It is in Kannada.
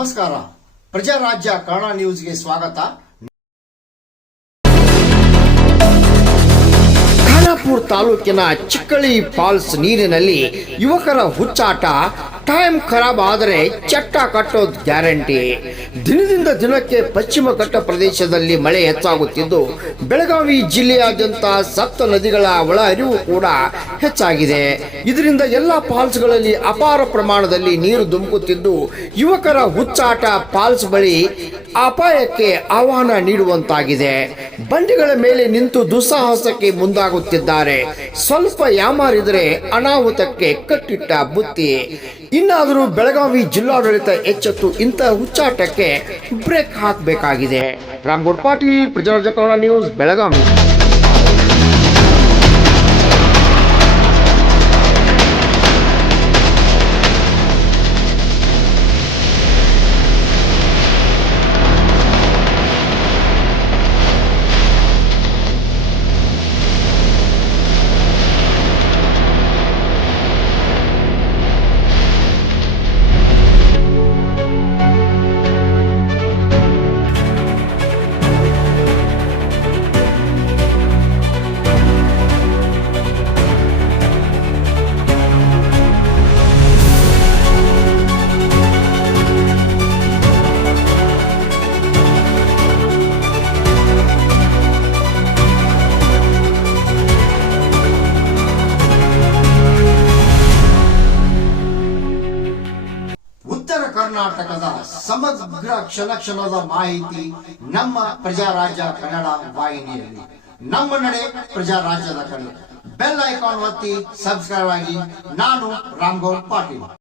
ನಮಸ್ಕಾರ. ಪ್ರಜಾರಾಜ್ಯ ಕನ್ನಡ ನ್ಯೂಸ್ಗೆ ಸ್ವಾಗತ. ಖಾನಾಪುರ ತಾಲೂಕಿನ ಚಿಕ್ಕಳಿ ಫಾಲ್ಸ್ ನೀರಿನಲ್ಲಿ ಯುವಕರ ಹುಚ್ಚಾಟ. ಟೈಮ್ ಖರಾಬ್ ಆದರೆ ಚಟ್ಟ ಕಟ್ಟೋದು ಗ್ಯಾರಂಟಿ. ದಿನದಿಂದ ದಿನಕ್ಕೆ ಪಶ್ಚಿಮ ಘಟ್ಟ ಪ್ರದೇಶದಲ್ಲಿ ಮಳೆ ಹೆಚ್ಚಾಗುತ್ತಿದ್ದು ಬೆಳಗಾವಿ ಜಿಲ್ಲೆಯಾದ್ಯಂತ ಸಪ್ತ ನದಿಗಳ ಒಳ ಹರಿವು ಕೂಡ ಹೆಚ್ಚಾಗಿದೆ. ಇದರಿಂದ ಎಲ್ಲ ಫಾಲ್ಸ್ಗಳಲ್ಲಿ ಅಪಾರ ಪ್ರಮಾಣದಲ್ಲಿ ನೀರು ಧುಮುಕುತ್ತಿದ್ದು ಯುವಕರ ಹುಚ್ಚಾಟ ಫಾಲ್ಸ್ ಬಳಿ ಅಪಾಯಕ್ಕೆ ಆಹ್ವಾನ ನೀಡುವಂತಾಗಿದೆ. ಬಂಡಿಗಳ ಮೇಲೆ ನಿಂತು ದುಸ್ಸಾಹಸಕ್ಕೆ ಮುಂದಾಗುತ್ತಿದ್ದಾರೆ. ಸ್ವಲ್ಪ ಯಾಮಾರಿದರೆ ಅನಾಹುತಕ್ಕೆ ಕಟ್ಟಿಟ್ಟ ಬುತ್ತಿ. ಇನ್ನಾದರೂ ಬೆಳಗಾವಿ ಜಿಲ್ಲಾಡಳಿತ ಎಚ್ಚೆತ್ತು ಇಂಥ ಹುಚ್ಚಾಟಕ್ಕೆ ಬ್ರೇಕ್ ಹಾಕಬೇಕಾಗಿದೆ. ರಾಮಗೌಡ ಪಾಟೀಲ್, ಪ್ರಜಾರಾಜ್ಯ ಕನ್ನಡ ನ್ಯೂಸ್, ಬೆಳಗಾವಿ. ಉತ್ತರ ಕರ್ನಾಟಕದ ಸಮಗ್ರ ಕ್ಷಣದ ಮಾಹಿತಿ ನಮ್ಮ ಪ್ರಜಾರಾಜ್ಯ ಕನ್ನಡ ವಾಹಿನಿಯಲ್ಲಿ. ನಮ್ಮ ನಡೆ ಪ್ರಜಾರಾಜ್ಯದ ಕಡೆ. ಬೆಲ್ ಐಕಾನ್ ಒತ್ತಿ ಸಬ್ಸ್ಕ್ರೈಬ್ ಆಗಿ. ನಾನು ರಾಮಗೌಡ ಪಾಟೀಲ್.